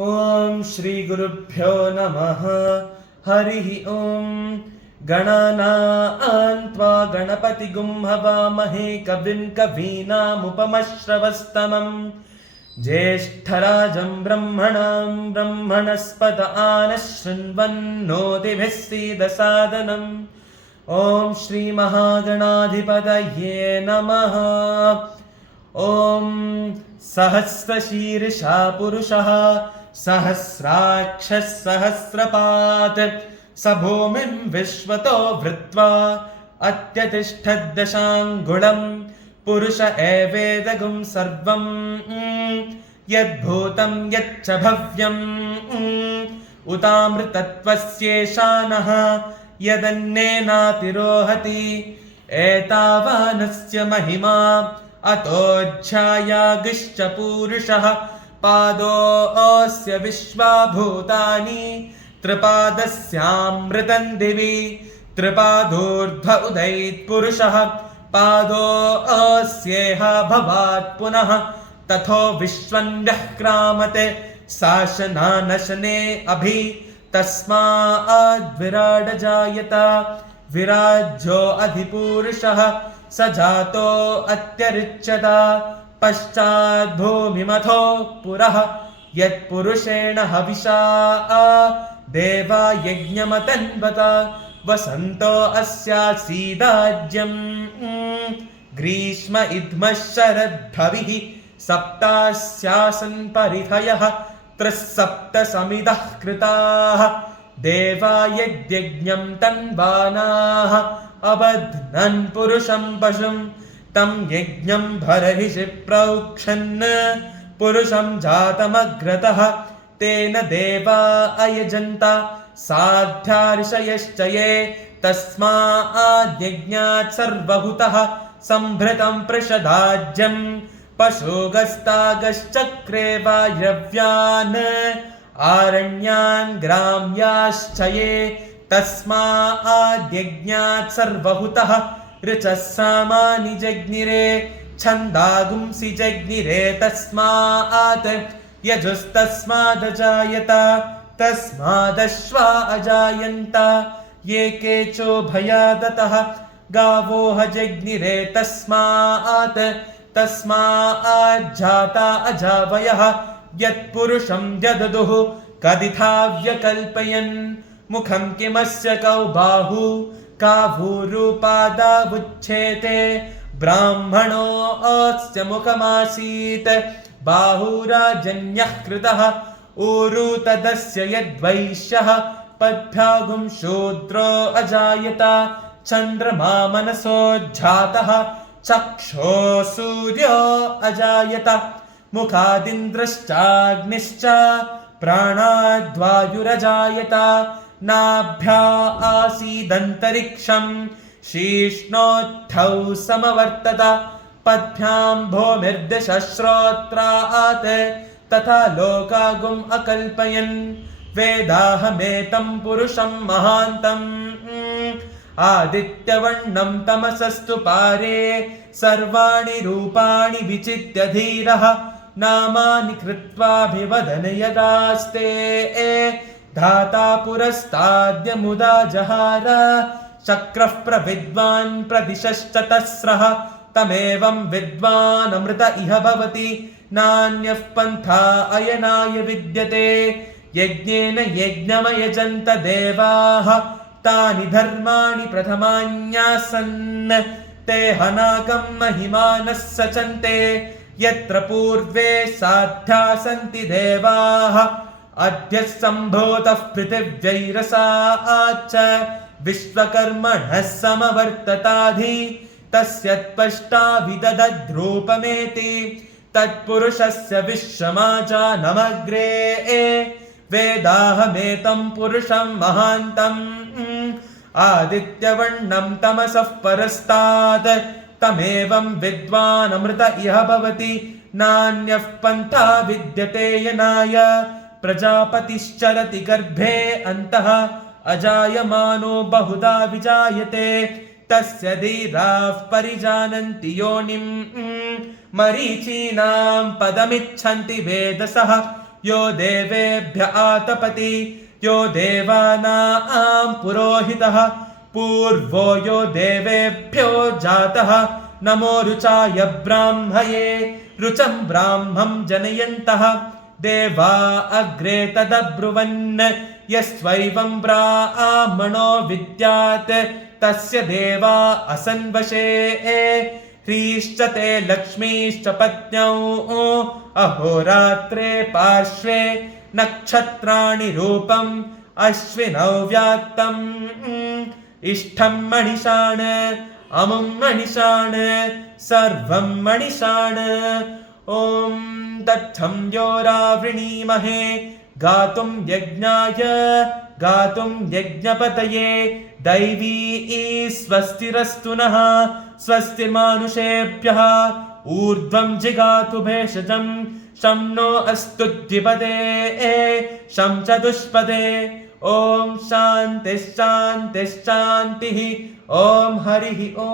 ॐ श्रीगुरुभ्यो नमः। हरिः ॐ। गणानां त्वा गणपतिगुं हवामहे कविं कवीनामुपमश्रवस्तमम् ज्येष्ठराजं ब्रह्मणां ब्रह्मणस्पत आनः शृण्वन्नोतिभिः सीदसादनम्। ॐ श्रीमहागणाधिपतये नमः। ॐ सहस्रशीर्षा पुरुषः सहस्राक्षः सहस्रपात् स भूमिं विश्वतो वृत्वा अत्यतिष्ठद्दशाङ्गुलं पुरुष एवेदगुं सर्वं यद्भूतं यच्च भव्यम् उतामृतत्वस्येषानः यदन्नेनातिरोहति एतावानस्य महिमा अतोऽध्यायागिश्च पूरुषः पादोऽस्य विश्वाभूतानि त्रिपादस्यामृतं दिवि त्रिपादोर्ध्व उदैत्पुरुषः पादोऽस्येह भवात् पुनः तथो विश्वं व्याक्रामते शासनानशने अभि तस्माद्विराड जायत विराज्यो अधिपुरुषः स जातो अत्यरिच्यत पश्चाद्भूमिमथो पुरः यत्पुरुषेण हविषा देवा यज्ञमतन्वत वसन्तो अस्यासीदाज्यं ग्रीष्म इद्मः शरद्भविः सप्तास्यासन् परिधयः त्रिस्सप्त समिदः कृताः देवा यद्यज्ञं तन्वानाः अबध्नन् पुरुषं पशुं तं यज्ञं भरहिषि प्रोक्षन् पुरुषं जातमग्रतः तेन देवा अयजन्त साध्या ऋषयश्च ये तस्माद्यज्ञात् सर्वहुतः सम्भृतं पृषदाज्यं पशुगस्तागश्चक्रे वायव्यान् आरण्यान् ग्राम्याश्च ये तस्माद्यज्ञात् सर्वहुतः ऋचः सामानि जज्ञिरे छन्दागुंसि जज्ञिरे तस्मात् यजुस्तस्मादजायत तस्मादश्वा अजायन्त ये केचोभयादतः गावोह जज्ञिरे तस्माज्जाता अजावयः यत्पुरुषं व्यददुः कदिथा व्यकल्पयन् मुखं किमस्य कौ बाहु कावूरुपादावुच्छेते ब्राह्मणो अस्य मुखमासीत् बाहुराजन्यः कृतः ऊरु तदस्य यद्वैश्यः पद्भ्यागुं शूद्रो अजायत चन्द्रमा मनसोज्झातः चक्षो सूर्यो अजायत मुखादिन्द्रश्चाग्निश्च प्राणाद्वायुरजायत नाभ्या आसीदन्तरिक्षं शीर्ष्णोत्थौ समवर्तत पद्भ्यां भूमिर्दशश्रोत्रात् तथा लोकागुम् अकल्पयन् वेदाहमेतं पुरुषं महान्तम् आदित्यवर्णं तमसस्तु पारे सर्वाणि रूपाणि विचित्य धीरः नामानि कृत्वाभिवदन यदास्ते धाता पुरस्ताद्यमुदा जहार चक्रः प्रविद्वान् प्रदिशश्च तस्रः तमेवं विद्वान् अमृत इह भवति नान्यः पन्था अयनाय विद्यते यज्ञेन यज्ञमयजन्त देवाः तानि धर्माणि प्रथमान्यासन् ते हनाकं महिमानः सचन्ते यत्र पूर्वे साध्या सन्ति देवाः अद्य सम्भूतः पृथिव्यैरसाच्च विश्वकर्मणः समवर्तताधि तस्यत्पष्टा विदधद्रूपमेति तत्पुरुषस्य विश्वमाजानमग्रे वेदाहमेतं पुरुषं महान्तम् आदित्यवर्णं तमसः परस्तात् तमेवं विद्वान् अमृत इह भवति नान्यः पन्था विद्यते यनाय प्रजापतिश्चरति गर्भे अन्तः अजायमानो बहुधा विजायते तस्य धीराः परिजानन्ति योनिं मरीचीनां पदमिच्छन्ति वेदसः यो देवेभ्य आतपति यो देवानां पुरोहितः पूर्वो यो देवेभ्यो जातः नमो रुचाय ब्राह्मये रुचं ब्राह्मं जनयन्तः देवा अग्रे तदब्रुवन् यस्वैवं ब्राह्मणो विद्यात् तस्य देवा असन्वशे ह्रीश्च ते लक्ष्मीश्च पत्न्यौ अहोरात्रे पार्श्वे नक्षत्राणि रूपम् अश्विनौ व्यात्तम् इष्टं मणिषाण अमुं मणिषाण सर्वं मणिषाण ॐ तच्छं योरावृणीमहे गातुं यज्ञपतये दैवी स्वस्तिरस्तु नः स्वस्तिर्मानुषेभ्यः ऊर्ध्वं जिगातु भेषजं शं नो अस्तु द्विपदे शं चतुष्पदे ॐ शान्तिश्शान्तिश्शान्तिः ॐ हरिः ॐ